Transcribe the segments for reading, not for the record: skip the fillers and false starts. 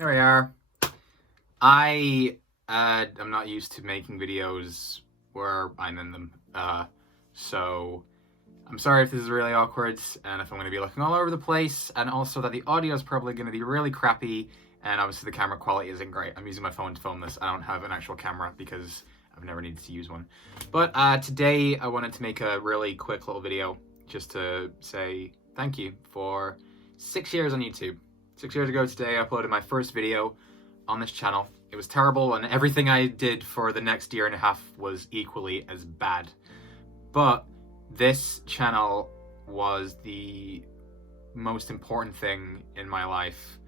There we are. I am not used to making videos where I'm in them, so I'm sorry if this is really awkward and if I'm going to be looking all over the place, and also that the audio is probably going to be really crappy and obviously the camera quality isn't great. I'm using my phone to film this. I don't have an actual camera because I've never needed to use one. But today I wanted to make a really quick little video just to say thank you for 6 years on YouTube. 6 years ago today I uploaded my first video on this channel. It was terrible, and everything I did for the next year and a half was equally as bad. But this channel was the most important thing in my life,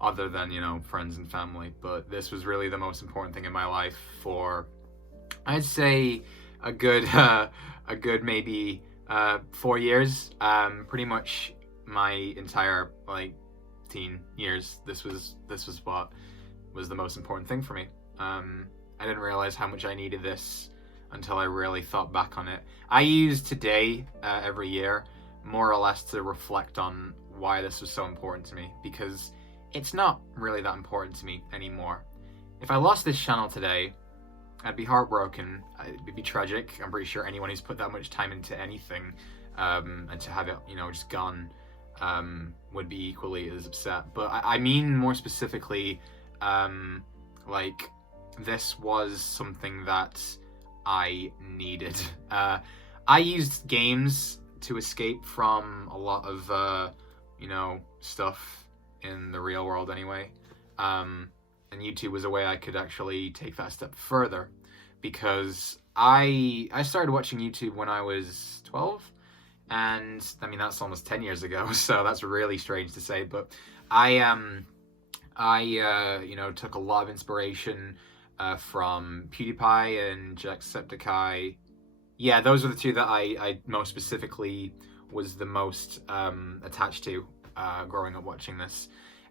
other than, you know, friends and family. But this was really the most important thing in my life for, I'd say, a good maybe 4 years. Pretty much my entire teen years. This was what was the most important thing for me. I didn't realize how much I needed this until I really thought back on it. I use today every year more or less to reflect on why this was so important to me, because it's not really that important to me anymore. If I lost this channel today, I'd be heartbroken. It'd be tragic. I'm pretty sure anyone who's put that much time into anything and to have it, you know, just gone would be equally as upset. But I mean more specifically, this was something that I needed. I used games to escape from a lot of, you know, stuff in the real world anyway. And YouTube was a way I could actually take that step further, because I started watching YouTube when I was 12, and I mean that's almost 10 years ago, so that's really strange to say, but I you know, took a lot of inspiration from PewDiePie and Jacksepticeye. Yeah, those are the two that I most specifically was the most attached to growing up watching this.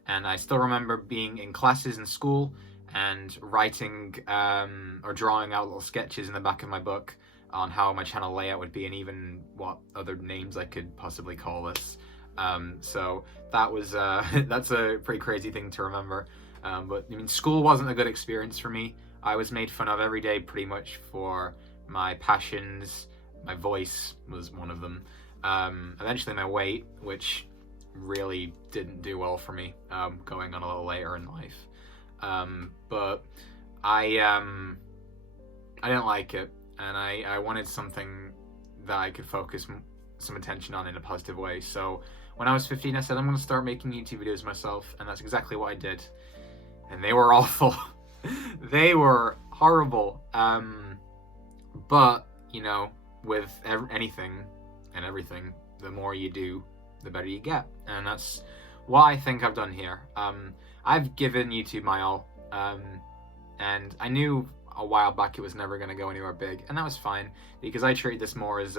And I still remember being in classes in school and writing or drawing out little sketches in the back of my book on how my channel layout would be, and even what other names I could possibly call this. So that was that's a pretty crazy thing to remember. But I mean, school wasn't a good experience for me. I was made fun of every day pretty much for my passions. My voice was one of them. Eventually my weight, which really didn't do well for me going on a little later in life. But I didn't like it, and I wanted something that I could focus some attention on in a positive way. So when I was 15, I said I'm going to start making YouTube videos myself, and that's exactly what I did. And they were awful. They were horrible. But, you know, with anything and everything, the more you do, the better you get. And that's what I think I've done here. I've given YouTube my all. And I knew a while back it was never going to go anywhere big. And that was fine, because I treat this more as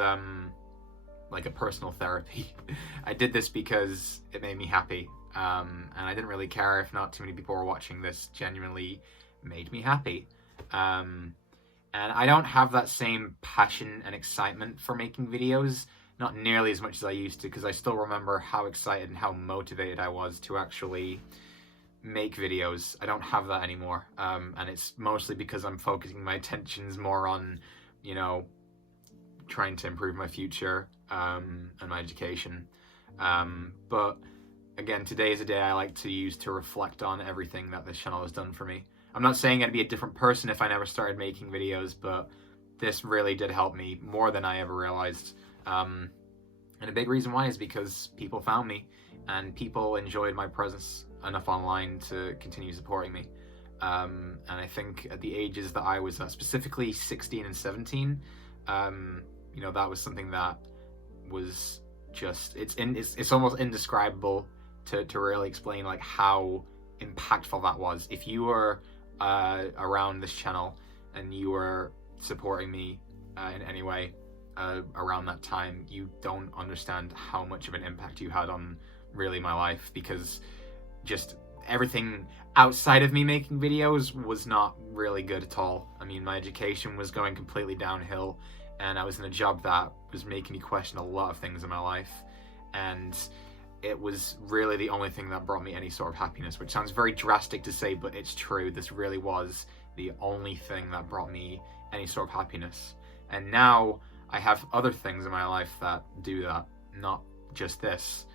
like a personal therapy. I did this because it made me happy. And I didn't really care if not too many people were watching this. Genuinely made me happy. And I don't have that same passion and excitement for making videos, not nearly as much as I used to, because I still remember how excited and how motivated I was to actually make videos. I don't have that anymore. And it's mostly because I'm focusing my attentions more on, you know, trying to improve my future and my education. But again, today is a day I like to use to reflect on everything that this channel has done for me. I'm not saying I'd be a different person if I never started making videos, but this really did help me more than I ever realized. And a big reason why is because people found me, and people enjoyed my presence enough online to continue supporting me. And I think at the ages that I was at, specifically 16 and 17, you know, that was something that was just, it's almost indescribable to really explain like how impactful that was. If you were around this channel and you were supporting me in any way around that time, you don't understand how much of an impact you had on really my life, because just everything outside of me making videos was not really good at all. I mean, my education was going completely downhill, and I was in a job that was making me question a lot of things in my life. And it was really the only thing that brought me any sort of happiness, which sounds very drastic to say, but it's true. This really was the only thing that brought me any sort of happiness. And now I have other things in my life that do that, not just this.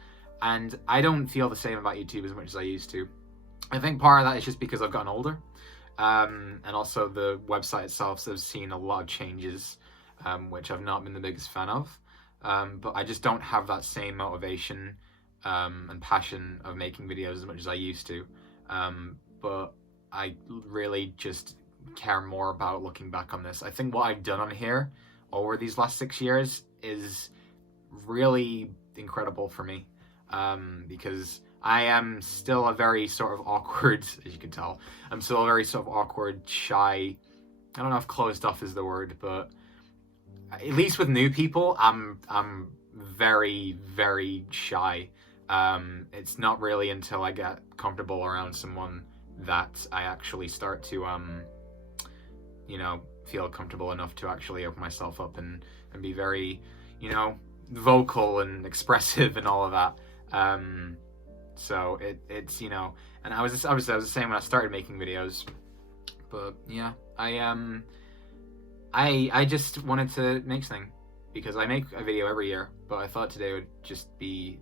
And I don't feel the same about YouTube as much as I used to. I think part of that is just because I've gotten older. And also the website itself has seen a lot of changes, which I've not been the biggest fan of. But I just don't have that same motivation and passion of making videos as much as I used to. But I really just care more about looking back on this. I think what I've done on here over these last 6 years is really incredible for me, because I am still a very sort of awkward, as you can tell, I'm still a very sort of awkward, shy, I don't know if closed off is the word, but at least with new people, I'm very, very shy. It's not really until I get comfortable around someone that I actually start to, you know, feel comfortable enough to actually open myself up and be very, you know, vocal and expressive and all of that. So it's, you know, and I was the same when I started making videos, but yeah, I just wanted to make something, because I make a video every year, but I thought today would just be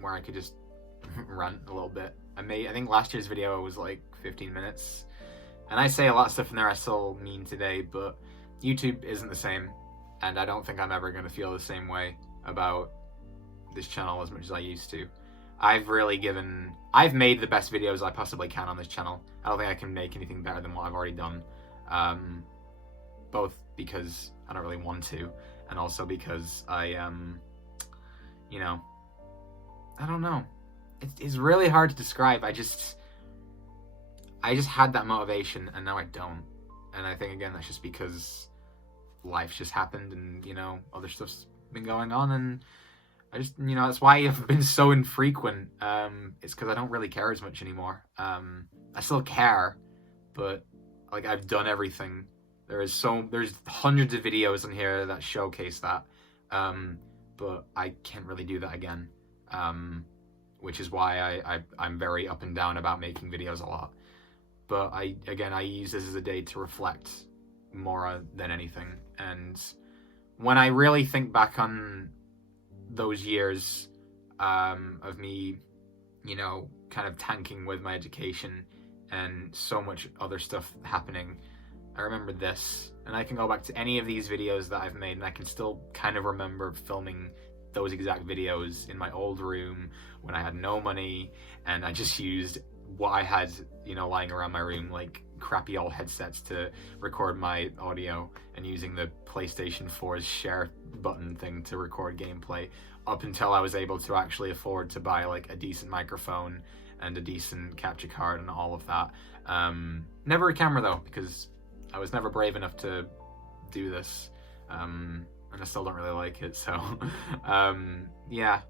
where I could just rant a little bit. I think last year's video was like 15 minutes, and I say a lot of stuff in there I still mean today, but YouTube isn't the same, and I don't think I'm ever going to feel the same way about this channel as much as I used to. I've made the best videos I possibly can on this channel. I don't think I can make anything better than what I've already done. Both because I don't really want to, and also because I, you know, I don't know. It's really hard to describe. I just had that motivation, and now I don't. And I think, again, that's just because life's just happened, and, you know, other stuff's been going on, and I just, you know, that's why I've been so infrequent. It's because I don't really care as much anymore. I still care, but, like, I've done everything. There's hundreds of videos in here that showcase that, but I can't really do that again, which is why I'm very up and down about making videos a lot. But I use this as a day to reflect more than anything, and when I really think back on those years of me, you know, kind of tanking with my education and so much other stuff happening, I remember this, and I can go back to any of these videos that I've made, and I can still kind of remember filming those exact videos in my old room when I had no money, and I just used what I had, you know, lying around my room, like crappy old headsets to record my audio, and using the PlayStation 4's share button thing to record gameplay, up until I was able to actually afford to buy like a decent microphone and a decent capture card and all of that. Never a camera though, because I was never brave enough to do this, and I still don't really like it, so yeah.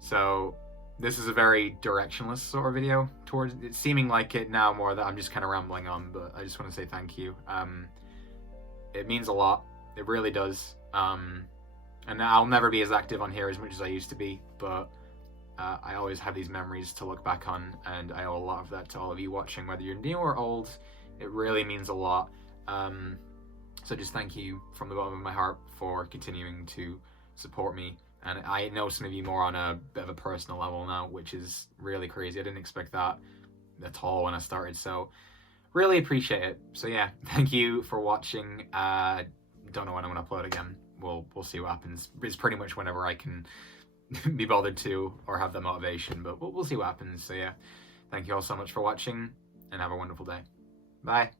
So this is a very directionless sort of video, towards it's seeming like it now more that I'm just kind of rambling on, but I just want to say thank you. It means a lot, it really does, and I'll never be as active on here as much as I used to be, but I always have these memories to look back on, and I owe a lot of that to all of you watching, whether you're new or old. It really means a lot. So just thank you from the bottom of my heart for continuing to support me. And I know some of you more on a bit of a personal level now, which is really crazy. I didn't expect that at all when I started, so really appreciate it. So yeah, thank you for watching. Don't know when I'm going to upload again. We'll see what happens. It's pretty much whenever I can be bothered to or have the motivation, but we'll see what happens. So yeah, thank you all so much for watching, and have a wonderful day. Bye.